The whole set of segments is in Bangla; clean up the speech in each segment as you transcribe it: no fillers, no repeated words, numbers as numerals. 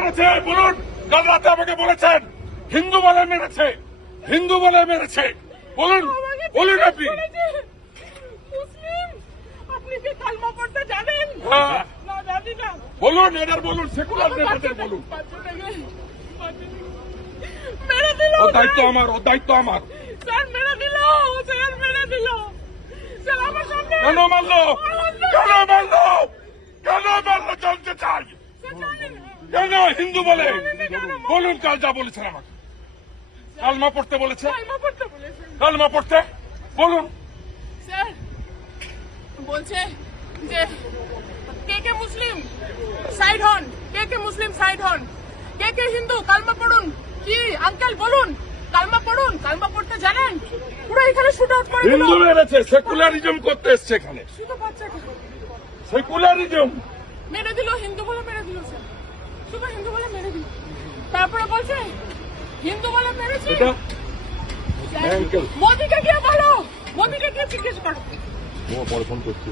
মেরেছে বলুন? কাল রাতে আমাকে বলেছেন হিন্দু বলে মেরেছে, হিন্দু বলে মেরেছে। বলুন, বলুন আপনি। মুসলিম, আপনি কি কালমা পড়তে জানেন? হ্যাঁ, না, জানি না। বলুন, এটার বলুন, সেকুলার নেতাদের বলুন। মেরে দিল। ও দায়িত্ব আমার, ও দায়িত্ব আমার। স্যার মেরে দিল, স্যার মেরে দিল। স্যার আমার সামনে কেন মারলো? কেন মারলো? কেন মারলো জানতে চাই। কেন হিন্দু বলে? বলুন কাল যা বলেছেন আমাকে। কালমা পড়তে বলেছে, কালমা পড়তে বলেছেন। কালমা পড়তে বলুন। স্যার বলছে যে কে কে মুসলিম সাইড হন, কে কে মুসলিম সাইড হন, কে কে হিন্দু কালমা পড়ুন। কি আঙ্কেল বলুন, কালমা পড়ুন। কালমা পড়তে জানেন? পুরো এখানে শুট আউট করে দিল। হিন্দু মেরেছে, সেকুলারিজম করতে এসছে এখানে। শুধু বাচ্চাকে সেকুলারিজম মেরে দিল, হিন্দু বলে মেরে দিল স্যার, শুধু হিন্দু বলে মেরে দিল। তারপরে বলছে হিন্দু বলে মেরেছে। এটা স্যার, আঙ্কেল। মোদিকে গিয়ে বলো, মোদিকে গিয়ে জিজ্ঞেস করো। পরে ফোন করছি।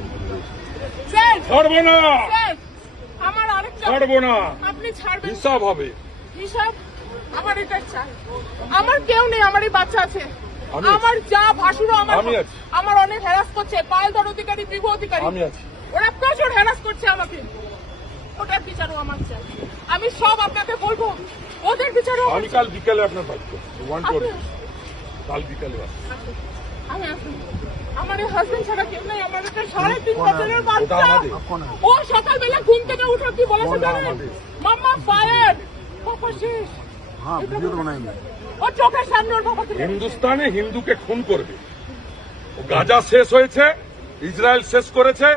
স্যার ছাড়বো না, স্যার আমার আরেকটা, ছাড়বো না, আপনি ছাড়বেন হিসাব হবে। হিসাব আমার এটা চাই। আমার কেউ নেই, আমার এই বাচ্চা আছে। আমি আছি। আমার যা ভাসুরও আমি আছি। আমার অনেক হ্যারাস করছে, পায়েলদার অধিকারী, বিভু অধিকারী, আমি আছি। ওরা প্রচুর হ্যারাস করছে আমাকে। ওটার বিচারও আমার চাই। আমি সব আপনাকে বলবো, ওদের বিচারও আমার আমি কাল বিকালে আপনার বাইক করছি, আপনি কাল বিকালে আসছি। আমি আসুন। আমার এই হাজবেন্ড ছাড়া কেউ নেই। আমার একটা 3.5 বছরের ওটা বাচ্চা। আমাদের। ও সকালবেলা ঘুম থেকে উঠে কি বলেছে ওটা জানেন? আমাদের। মাম্মা ফায়ার, পাপা শেষ। हाँ वीडियो तो बनाएंगे। ও চোখের সামনে ওর বাবাকে মেরেছে। হিন্দুস্তানে হিন্দুকে খুন করবে। ও গাজা শেষ হয়েছে, ইসরায়েল শেষ করেছে,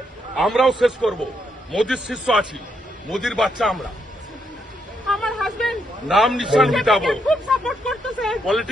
আমরাও শেষ করব। মোদির শিষ্য আছি, মোদির বাচ্চা আমরা। আমার হাজবেন্ড নাম নিশান মিটাবো। খুব সাপোর্ট করতেছে। পলিটিক্স